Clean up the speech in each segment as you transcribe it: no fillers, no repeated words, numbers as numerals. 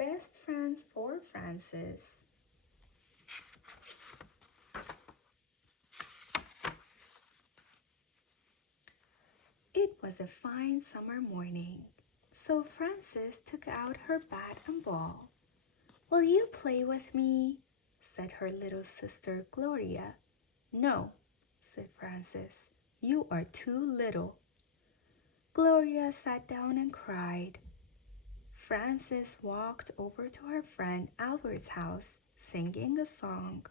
Best friends for Francis. It was a fine summer morning, so Frances took out her bat and ball. "Will you play with me?" said her little sister Gloria. "No," said Frances. "You are too little." Gloria sat down and cried. Frances walked over to her friend Albert's house, singing a song.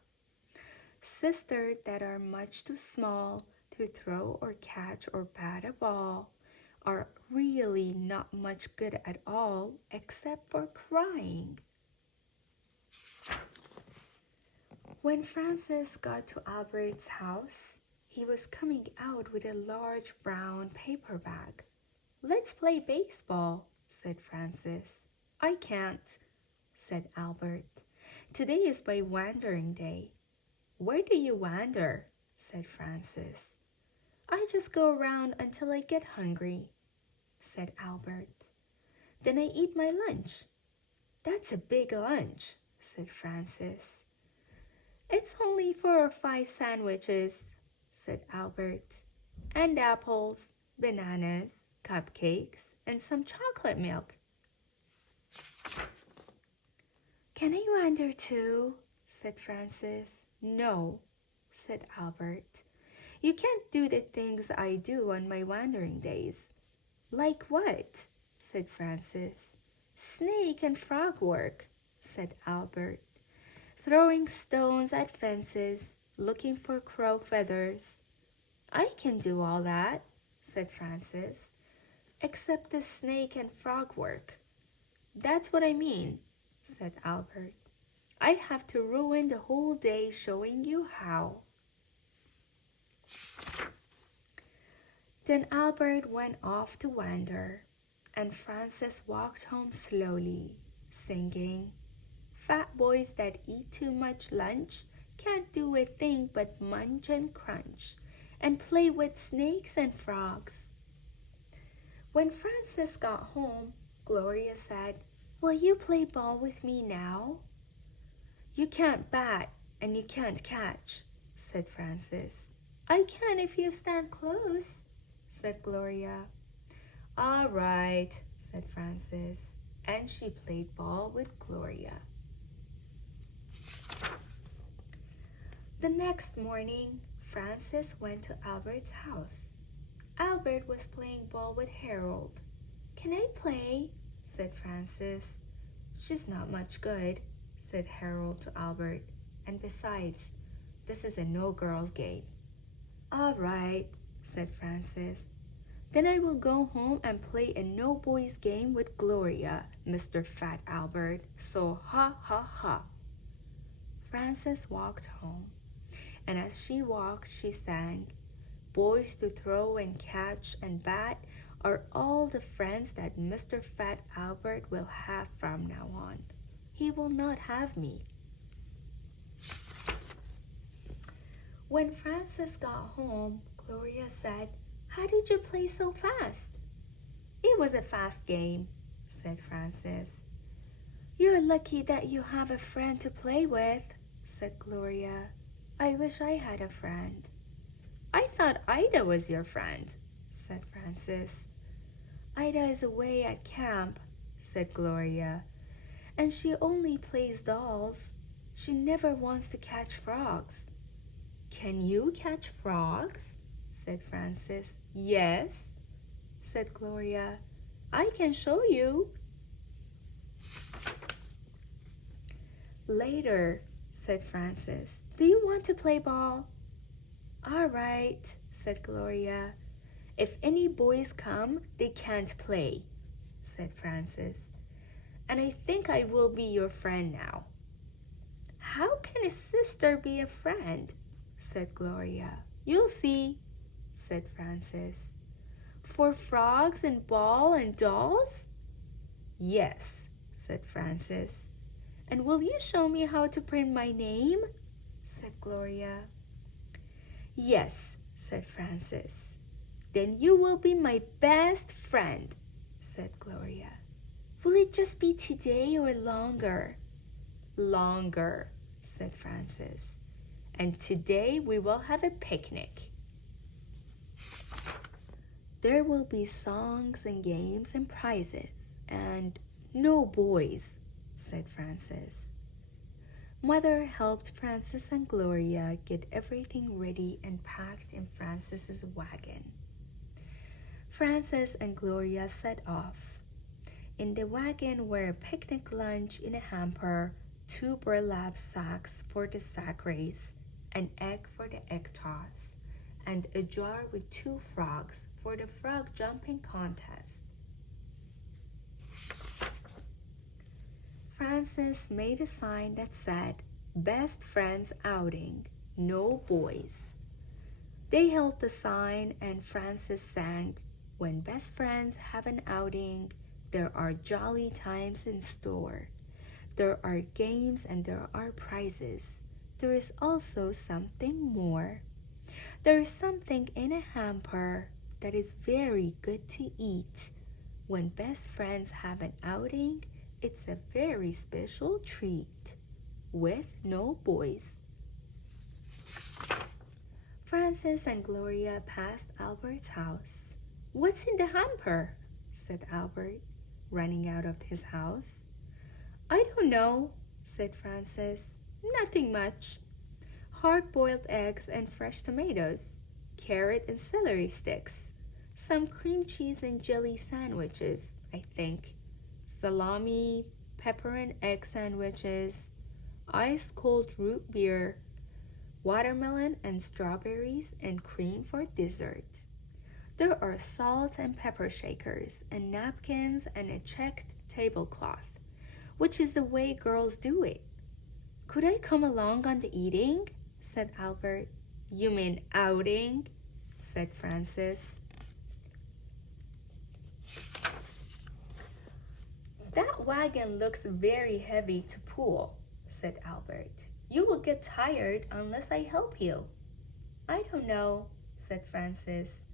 "Sisters that are much too small to throw or catch or bat a ball are really not much good at all except for crying." When Frances got to Albert's house, he was coming out with a large brown paper bag. "Let's play baseball," said Frances. "I can't," said Albert. "Today is my wandering day." "Where do you wander?" said Frances. "I just go around until I get hungry," said Albert. "Then I eat my lunch." "That's a big lunch," said Frances. "It's only 4 or 5 sandwiches," said Albert, "and apples, bananas, cupcakes, and some chocolate milk." "Can I wander too?" said Frances. "No," said Albert. "You can't do the things I do on my wandering days." "Like what?" said Frances. "Snake and frog work," said Albert. "Throwing stones at fences, looking for crow feathers." "I can do all that," said Frances, "except the snake and frog work." "That's what I mean," said Albert. "I'd have to ruin the whole day showing you how." Then Albert went off to wander, and Frances walked home slowly, singing, "Fat boys that eat too much lunch can't do a thing but munch and crunch and play with snakes and frogs." When Frances got home, Gloria said, "Will you play ball with me now?" "You can't bat and you can't catch," said Frances. "I can if you stand close," said Gloria. "All right," said Frances, and she played ball with Gloria. The next morning, Frances went to Albert's house. Albert was playing ball with Harold. "Can I play?" said Frances. "She's not much good," said Harold to Albert. "And besides, this is a no-girls game." "All right," said Frances. "Then I will go home and play a no-boys game with Gloria, Mr. Fat Albert, so ha ha ha." Frances walked home, and as she walked she sang, "Boys to throw and catch and bat are all the friends that Mr. Fat Albert will have from now on. He will not have me." When Frances got home, Gloria said, "How did you play so fast?" "It was a fast game," said Frances. "You're lucky that you have a friend to play with," said Gloria. "I wish I had a friend." "I thought Ida was your friend," said Frances. "Ida is away at camp," said Gloria, "and she only plays dolls. She never wants to catch frogs." "Can you catch frogs?" said Frances. "Yes," said Gloria. "I can show you." "Later," said Frances. "Do you want to play ball?" "All right," said Gloria. "If any boys come, they can't play," said Frances. "And I think I will be your friend now." "How can a sister be a friend?" said Gloria. "You'll see," said Frances. "For frogs and ball and dolls?" "Yes," said Frances. "And will you show me how to print my name?" said Gloria. "Yes," said Frances. "Then you will be my best friend," said Gloria. Will it just be today or longer? Longer, said Francis. And today we will have a picnic. There will be songs and games and prizes, and no boys, said Francis. Mother helped Francis and Gloria get everything ready and packed in Francis's wagon. Francis and Gloria set off. In the wagon were a picnic lunch in a hamper, 2 burlap sacks for the sack race, an egg for the egg toss, and a jar with 2 frogs for the frog jumping contest. Francis made a sign that said, "Best Friends Outing, No Boys." They held the sign and Francis sang, "When best friends have an outing, there are jolly times in store. There are games and there are prizes. There is also something more. There is something in a hamper that is very good to eat. When best friends have an outing, it's a very special treat. With no boys." Francis and Gloria passed Albert's house. "What's in the hamper?" said Albert, running out of his house. "I don't know," said Francis. "Nothing much. Hard-boiled eggs and fresh tomatoes, carrot and celery sticks, some cream cheese and jelly sandwiches, I think, salami, pepper and egg sandwiches, ice-cold root beer, watermelon and strawberries, and cream for dessert. There are salt and pepper shakers and napkins and a checked tablecloth, which is the way girls do it." "Could I come along on the eating?" said Albert. "You mean outing?" said Francis. "That wagon looks very heavy to pull," said Albert. "You will get tired unless I help you." "I don't know," said Francis.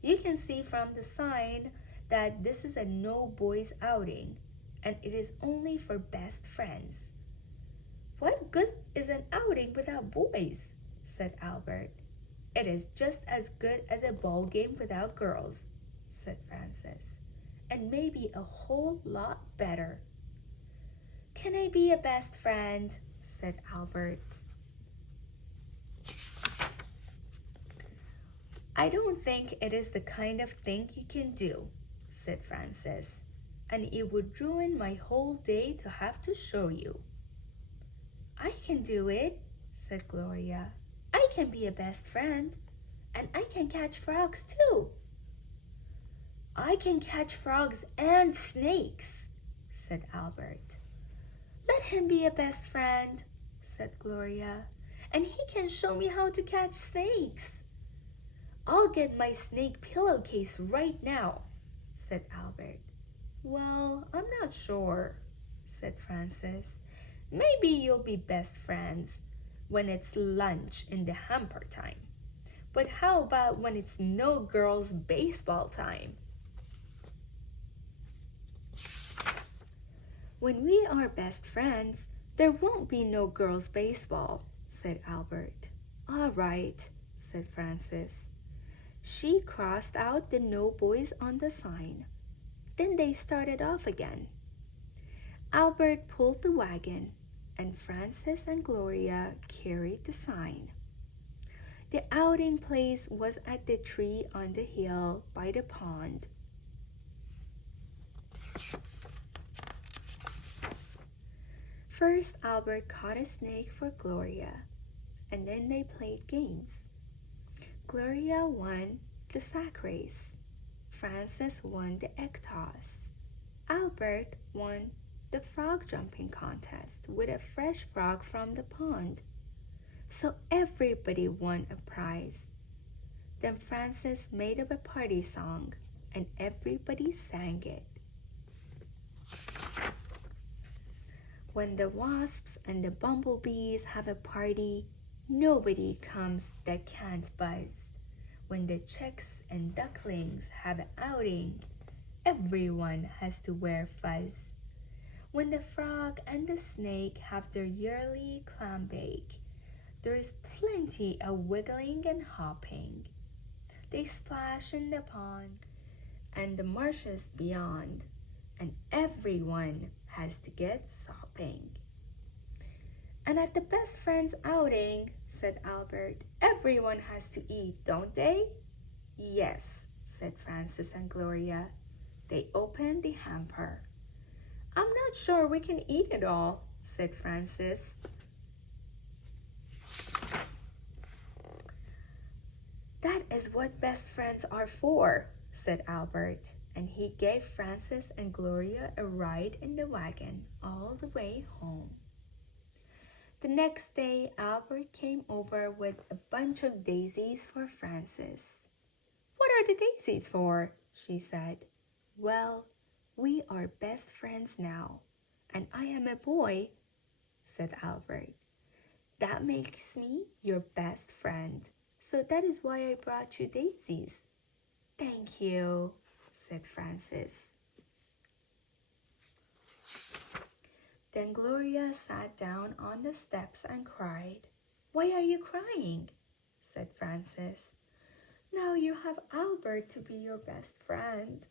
"You can see from the sign that this is a no boys outing, and it is only for best friends." "What good is an outing without boys?" said Albert. "It is just as good as a ball game without girls," said Francis. "And maybe a whole lot better." "Can I be a best friend?" said Albert. "I don't think it is the kind of thing you can do," said Francis, "and it would ruin my whole day to have to show you." "I can do it," said Gloria. "I can be a best friend, and I can catch frogs too." "I can catch frogs and snakes," said Albert. "Let him be a best friend," said Gloria, "and he can show me how to catch snakes." "I'll get my snake pillowcase right now," said Albert. "Well, I'm not sure," said Francis. "Maybe you'll be best friends when it's lunch in the hamper time. But how about when it's no girls' baseball time?" "When we are best friends, there won't be no girls' baseball," said Albert. "All right," said Francis. She crossed out the no boys on the sign. Then they started off again. Albert pulled the wagon, and Francis and Gloria carried the sign. The outing place was at the tree on the hill by the pond. First, Albert caught a snake for Gloria, and then they played games. Gloria won the sack race. Francis won the egg toss. Albert won the frog jumping contest with a fresh frog from the pond. So everybody won a prize. Then Francis made up a party song, and everybody sang it. When the wasps and the bumblebees have a party, nobody comes that can't buzz. When the chicks and ducklings have an outing, everyone has to wear fuzz. When the frog and the snake have their yearly clam bake, there is plenty of wiggling and hopping. They splash in the pond and the marshes beyond, and everyone has to get sopping. And at the best friends outing, said Albert, everyone has to eat, don't they? Yes, said Francis and Gloria. They opened the hamper. I'm not sure we can eat it all, said Francis. That is what best friends are for, said Albert, and he gave Francis and Gloria a ride in the wagon all the way home. The next day, Albert came over with a bunch of daisies for Frances. What are the daisies for? She said. Well, we are best friends now, and I am a boy, said Albert. That makes me your best friend, so that is why I brought you daisies. Thank you, said Frances. Then Gloria sat down on the steps and cried. Why are you crying? Said Frances. Now you have Albert to be your best friend,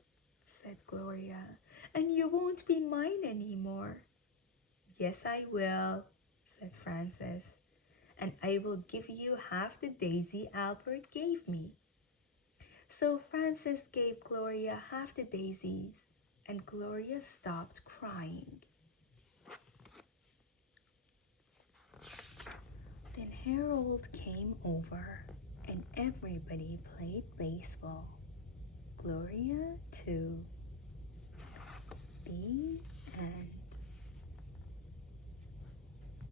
said Gloria, and you won't be mine anymore. Yes, I will, said Frances, and I will give you half the daisy Albert gave me. So Frances gave Gloria half the daisies, and Gloria stopped crying. Then Harold came over, and everybody played baseball. Gloria too. The end.